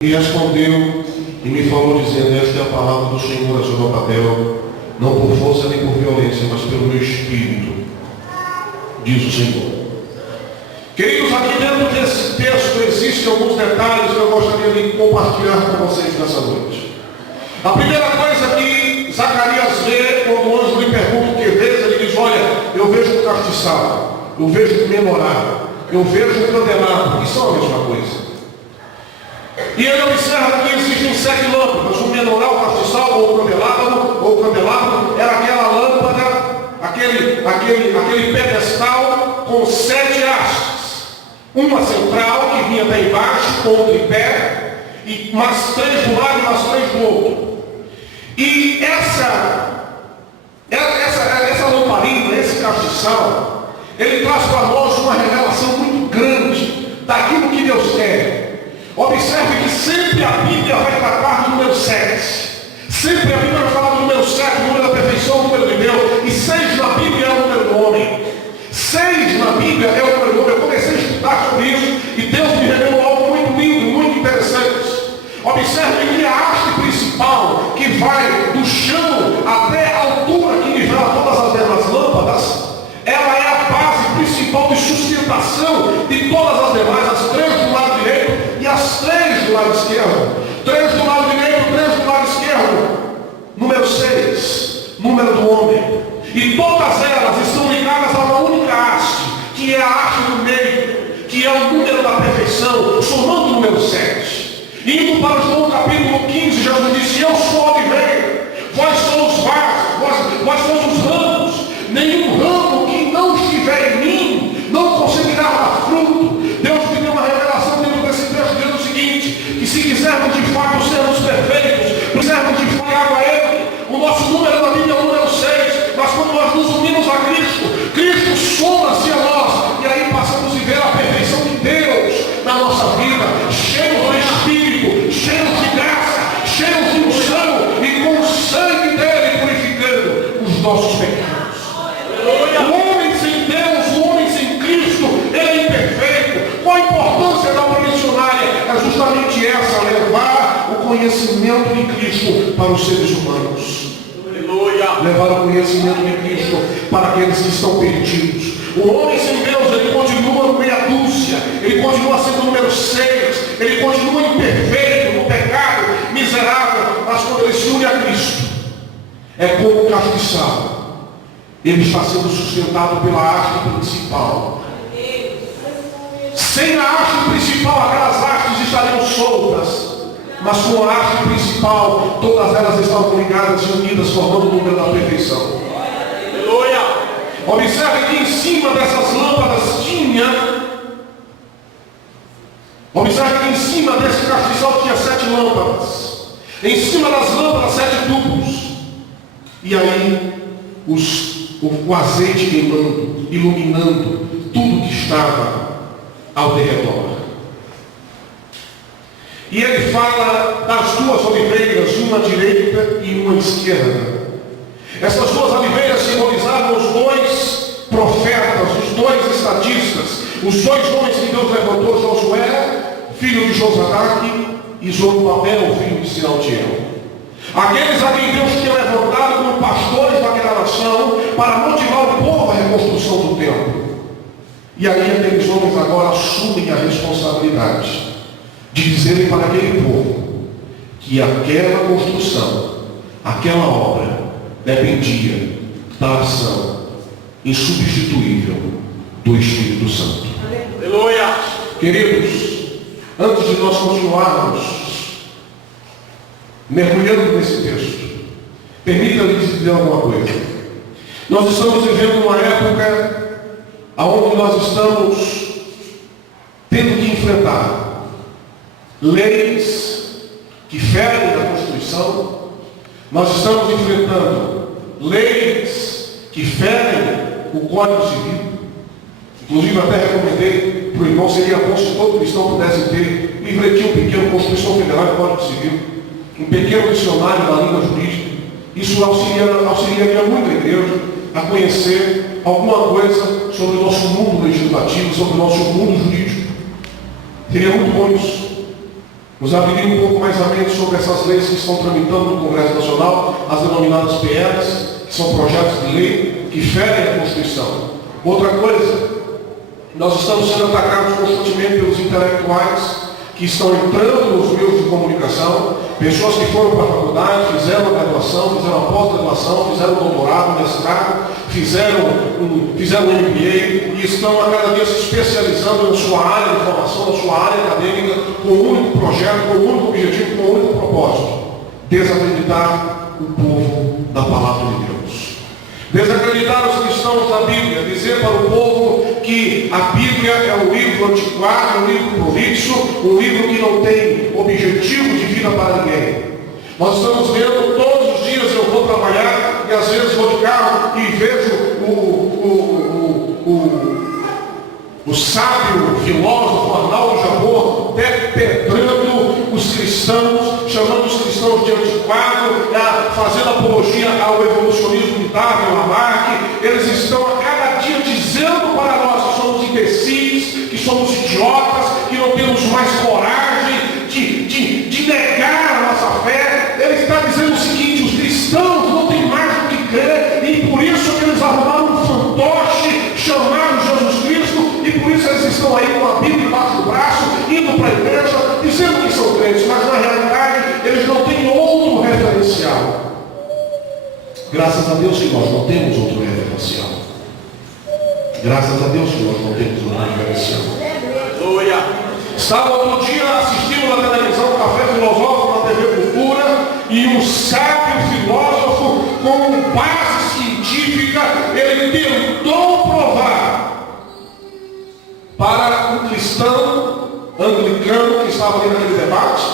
E respondeu e me falou dizendo: esta é a palavra do Senhor a Zorobabel, não por força nem por violência, mas pelo meu espírito, diz o Senhor. Queridos, aqui dentro desse texto existem alguns detalhes que eu gostaria de compartilhar com vocês nessa noite. A primeira coisa que Zacarias vê quando o anjo lhe pergunta o que vês, ele diz: olha, eu vejo um castiçal, eu vejo um menorá, eu vejo um candelabro, que são a mesma coisa. E ele observa que existem 7 lâmpadas, um menorá, o castiçal, ou o candelabro, era aquela lâmpada, aquele pedestal com 7 hastes. Uma central que vinha até embaixo, com o tripé, e mais 3 do lado e mais 3 do outro. E essa lamparina, esse castiçal, ele traz para nós uma revelação muito grande daquilo que Deus quer. Observe que sempre a Bíblia vai tratar do número 7. Sempre a Bíblia vai falar do número 7, o número da perfeição, o número de Deus. E 6 na Bíblia é o número do homem. 6 na Bíblia é o número do homem. Eu comecei a estudar sobre isso e Deus me revelou algo muito lindo, muito interessante. Observe que a haste principal, que vai do chão até a altura que nivela todas as demais lâmpadas, ela é a base principal de sustentação de todas as demais, as 3 do lado direito e as 3 do lado esquerdo. 3 do lado direito, 3 do lado esquerdo. Número 6, número do homem. E todas elas estão ligadas a uma única haste, que é a haste do meio, que é o número da perfeição, somando o número 7. Indo para João capítulo 15, Jesus disse: eu sou a oliveira, vós sois os vasos, vós sois os ramos. Nenhum ramo que não estiver em mim não conseguirá dar fruto. Deus me deu uma revelação dentro desse texto, dizendo o seguinte: que se quisermos de fato sermos perfeitos, quisermos de fato a Ele, o nosso número da Bíblia é o número 6, mas quando nós nos unimos a Cristo, Cristo soma-se a nós, e aí passamos a ver a perfeição de Deus na nossa vida, cheios do Espírito, cheios de graça, cheios de unção, e com o sangue dele purificando os nossos pecados. O homem sem Deus, o homem sem Cristo, ele é imperfeito. Qual a importância da obra missionária? É justamente essa: levar o conhecimento de Cristo para os seres humanos. Levar o conhecimento de Cristo para aqueles que estão perdidos. O homem sem Deus, ele continua no meia dúzia, ele continua sendo o número 6, ele continua imperfeito, no pecado, miserável, mas quando ele se une a Cristo, é como um castiçal. Ele está sendo sustentado pela haste principal. Sem a haste principal, aquelas hastes estariam soltas. Mas com a haste principal, todas elas estavam ligadas e unidas, formando o número da perfeição. Observe que em cima dessas lâmpadas tinha... Observe que em cima desse castiçal tinha 7 lâmpadas. Em cima das lâmpadas, 7 tubos. E aí, o azeite queimando, iluminando tudo que estava ao redor. E ele fala das 2 oliveiras, uma à direita e uma à esquerda. Essas 2 oliveiras simbolizavam os 2 profetas, os 2 estatistas, os 2 homens que Deus levantou: Josué, filho de Josadaque, e Zorobabel, filho de Sealtiel. Aqueles a quem Deus tinha levantado como pastores daquela nação para motivar o povo à reconstrução do templo. E aí aqueles homens agora assumem a responsabilidade de dizerem para aquele povo que aquela construção, aquela obra, dependia da ação insubstituível do Espírito Santo. Aleluia! Queridos, antes de nós continuarmos mergulhando nesse texto, permita-me dizer alguma coisa. Nós estamos vivendo uma época onde nós estamos tendo que enfrentar leis que ferem da Constituição. Nós estamos enfrentando leis que ferem o Código Civil. Inclusive até recomendei para o irmão, seria bom se todo cristão pudesse ter livretinho pequeno, Constituição Federal e Código Civil, um pequeno dicionário da língua jurídica. Isso auxiliaria muito a igreja a conhecer alguma coisa sobre o nosso mundo legislativo, sobre o nosso mundo jurídico. Seria muito bom isso. nos abriria um pouco mais a mente sobre essas leis que estão tramitando no Congresso Nacional, as denominadas PLs, que são projetos de lei que ferem a Constituição. Outra coisa, nós estamos sendo atacados constantemente pelos intelectuais que estão entrando nos meios de comunicação, pessoas que foram para a faculdade, fizeram a graduação, fizeram a pós-graduação, fizeram doutorado, mestrado, fizeram um MBA e estão a cada dia se especializando na sua área de formação, na sua área acadêmica, com um único projeto, com um único objetivo, com um único propósito: desacreditar o povo da palavra de Deus. Desacreditar os cristãos da Bíblia, dizer para o povo que a Bíblia é um livro antiquado, um livro prolixo, um livro que não tem objetivo de vida para ninguém. Nós estamos vendo, todos os dias eu vou trabalhar e às vezes vou de carro e vejo o sábio filósofo Arnaldo Jabor pedrando os cristãos, chamando os cristãos de antiquado, fazendo apologia ao evolucionismo de Darwin, Lamarck. Eles estão a cada dia dizendo para nós que somos imbecis, que somos idiotas, que não temos mais coragem de negar a nossa fé. Ele está dizendo o seguinte: os cristãos não têm mais o que crer, e por isso que eles arrumaram um fantoche chamado Jesus Cristo, e por isso eles estão aí com a Bíblia embaixo do braço, indo para a igreja, dizendo que são crentes, mas na realidade eles não têm outro referencial. Graças a Deus que nós não temos outro referencial. Graças a Deus que nós não temos outro referencial. Estava outro dia assistindo na televisão Café Filosófico na TV Cultura, e um sábio filósofo com base científica, ele tentou provar para um cristão anglicano que estava ali naquele debate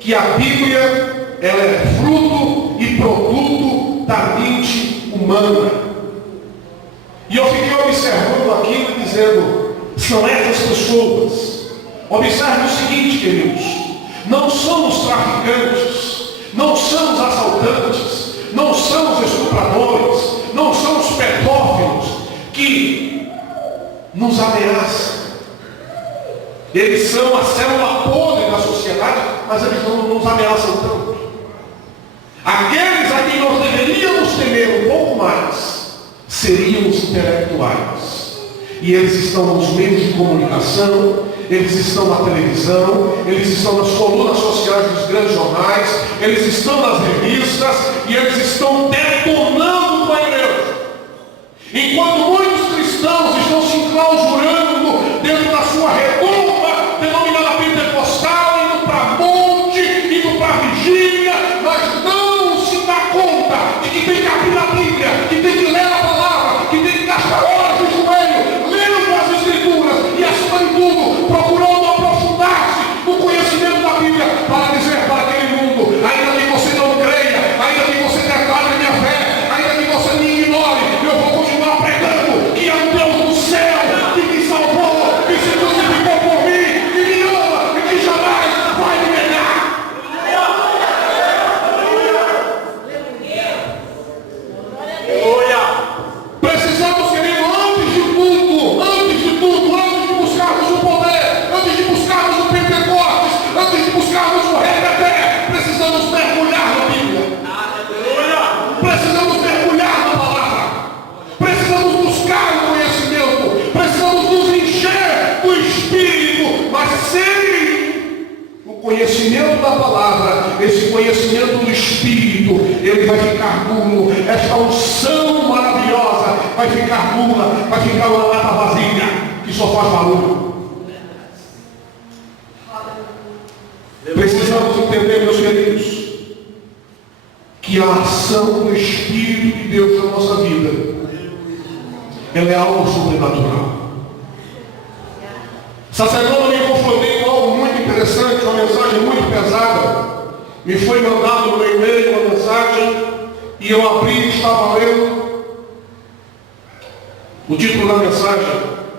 que a Bíblia ela é fruto e produto da mente humana. E eu fiquei observando aquilo e dizendo: são essas pessoas. Observe o seguinte, queridos: não são os traficantes, não são os assaltantes, não são os estupradores, não são os pedófilos que nos ameaçam. Eles são a célula podre da sociedade, mas eles não nos ameaçam tanto. Aqueles a quem nós deveríamos temer um pouco mais seriam os intelectuais. E eles estão nos meios de comunicação, eles estão na televisão, eles estão nas colunas sociais dos grandes jornais, eles estão nas revistas e eles estão detonando com a igreja. Enquanto muitos cristãos estão se enclausurando dentro da sua redoma denominada pentecostal, indo para monte, indo para vigília, mas não se dá conta de que tem que abrir a Bíblia, que tem que ler a palavra, que tem que gastar horas de joelho, lendo as escrituras e acima de tudo, procurando aprofundar-se no conhecimento da Bíblia, para dizer para aquele mundo: ainda que você não creia, ainda que você declare a minha fé, ainda que você me ignore, eu vou continuar pregando que é um Deus do céu que me salvou, que se crucificou por mim, que me ama e que jamais vai me negar. Precisamos, querido, antes de buscarmos o poder, antes de buscarmos o Pentecostes, antes de buscarmos o rebeté, precisamos mergulhar na Bíblia. Precisamos mergulhar na palavra. Precisamos buscar o conhecimento. Precisamos nos encher do Espírito, mas sem o conhecimento da palavra, esse conhecimento do Espírito, ele vai ficar nulo. Esta unção maravilhosa vai ficar nula, vai ficar uma lata vazia que só faz barulho. Precisamos entender, meus queridos, que a ação do Espírito de Deus na nossa vida, ela é algo sobrenatural. Essa semana eu me confrontei com algo muito interessante, uma mensagem muito pesada. Me foi mandado no meu e-mail uma mensagem e eu abri e estava lendo. O título da mensagem: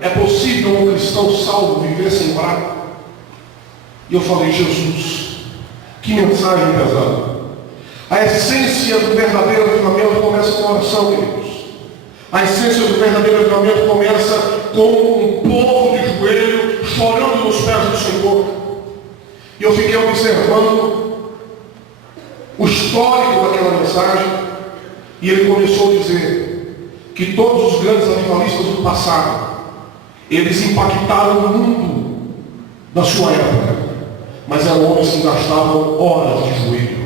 é possível um cristão salvo viver sem prática? E eu falei: Jesus, que mensagem pesada. A essência do verdadeiro avivamento começa com oração, queridos. A essência do verdadeiro avivamento começa com um povo de joelho chorando nos pés do Senhor. E fiquei observando o histórico daquela mensagem, e ele começou a dizer que todos os grandes avivalistas do passado, eles impactaram o mundo da sua época, mas eram homens que gastavam horas de joelho,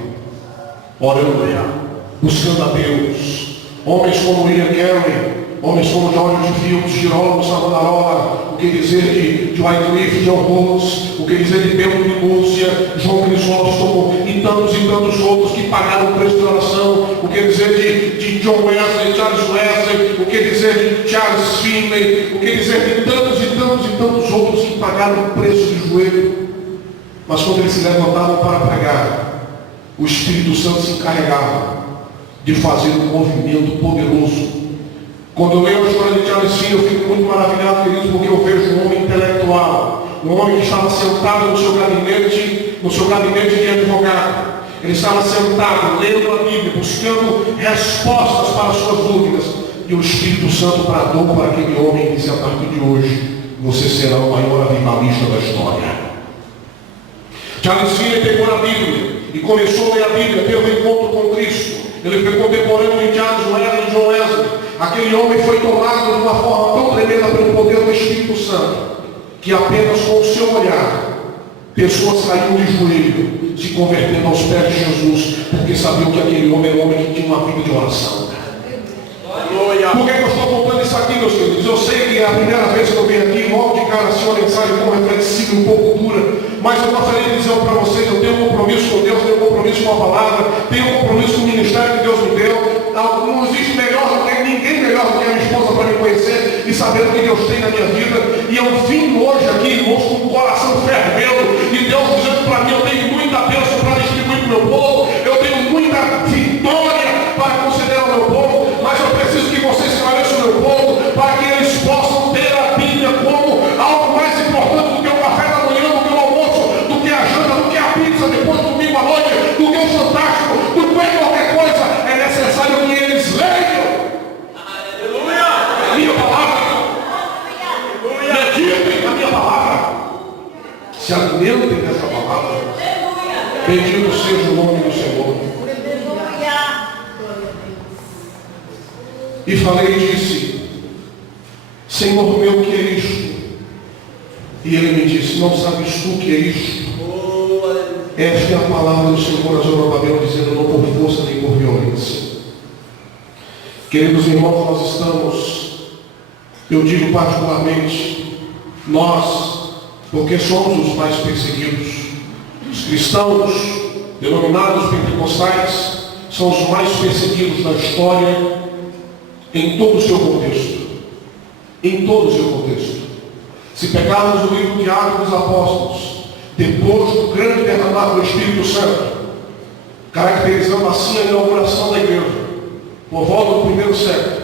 orando, buscando a Deus. Homens como William Carey, homens como George Fields, Jerônimo Savonarola, o que dizer de Wycliffe, John Rose, o que dizer de Bento de Lúcia, João Crisóstomo e tantos outros que pagaram o preço de oração, o que dizer de John Wesley, Charles Wesley, o que dizer de Charles Finney, o que dizer de tantos outros que pagaram o preço de joelho. Mas quando eles se levantavam para pregar, o Espírito Santo se encarregava de fazer um movimento poderoso. Quando eu leio a história de Charles Finney, eu fico muito maravilhado, queridos, porque eu vejo um homem intelectual, um homem que estava sentado no seu gabinete de advogado. Ele estava sentado, lendo a Bíblia, buscando respostas para as suas dúvidas. E o Espírito Santo bradou para aquele homem e disse: a partir de hoje, você será o maior avivalista da história. Charles Finney pegou a Bíblia e começou a ler a Bíblia, teve um encontro com Cristo. Ele foi contemporâneo de Charles Wesley e John Wesley. Aquele homem foi tomado de uma forma tão tremenda pelo poder do Espírito Santo, que apenas com o seu olhar, pessoas caíam de joelho, se convertendo aos pés de Jesus, porque sabiam que aquele homem era um homem que tinha uma vida de oração. Por que eu estou contando isso aqui, meus queridos? Eu sei que é a primeira vez que eu venho aqui, logo de cara, assim, uma mensagem tão reflexiva, um pouco dura, mas eu gostaria de dizer para vocês: eu tenho um compromisso com Deus, tenho um compromisso com a palavra, tenho um compromisso com o ministério que Deus me deu. Não existe ninguém melhor do que a minha esposa para me conhecer e saber o que Deus tem na minha vida. E eu vim hoje aqui, irmãos, com o coração fervendo, e Deus dizendo para mim: eu tenho muita bênção para distribuir para o meu povo, eu tenho muita vitória para conceder ao meu povo, mas eu preciso que vocês esclareçam o meu povo, para que eles possam ter a Bíblia como algo mais importante do que o café da manhã, do que o almoço, do que a janta, do que a pizza depois do domingo à noite, do que o fantástico, do que qualquer coisa. É necessário que eles leiam a minha palavra, meditem a minha palavra, se alimentem dessa palavra. Bendito seja o nome do Senhor. E falei e disse: Senhor meu, o que é isto? E ele me disse: não sabes tu o que é isto? Esta é a palavra do Senhor a Zorobabel, dizendo: não por força nem por violência. Queridos irmãos, nós estamos, eu digo particularmente, nós, porque somos os mais perseguidos. Os cristãos, denominados pentecostais, são os mais perseguidos da história, em todo o seu contexto. Em todo o seu contexto. Se pegarmos o livro de Atos dos Apóstolos, depois do grande derramar do Espírito Santo, caracterizando assim a inauguração da igreja, por volta do primeiro século,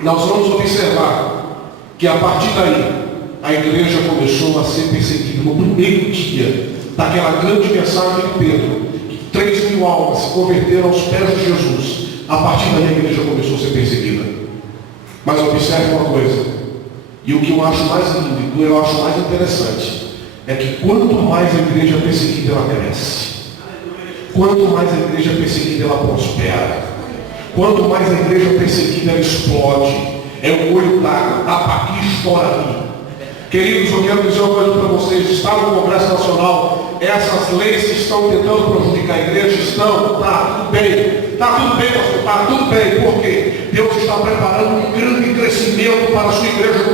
nós vamos observar que a partir daí, a igreja começou a ser perseguida. No primeiro dia daquela grande mensagem de Pedro, que 3.000 almas se converteram aos pés de Jesus, a partir daí a igreja começou a ser perseguida. Mas observe uma coisa, e o que eu acho mais lindo, e o que eu acho mais interessante, é que quanto mais a igreja é perseguida, ela cresce. Quanto mais a igreja é perseguida, ela prospera. Quanto mais a igreja é perseguida, ela explode. É o olho d'água, tapa aqui, estoura ali. Queridos, eu quero dizer uma coisa para vocês: está no Congresso Nacional, essas leis que estão tentando prejudicar a igreja, está tudo bem, pastor, está tudo bem, porque Deus está preparando um grande crescimento para a sua igreja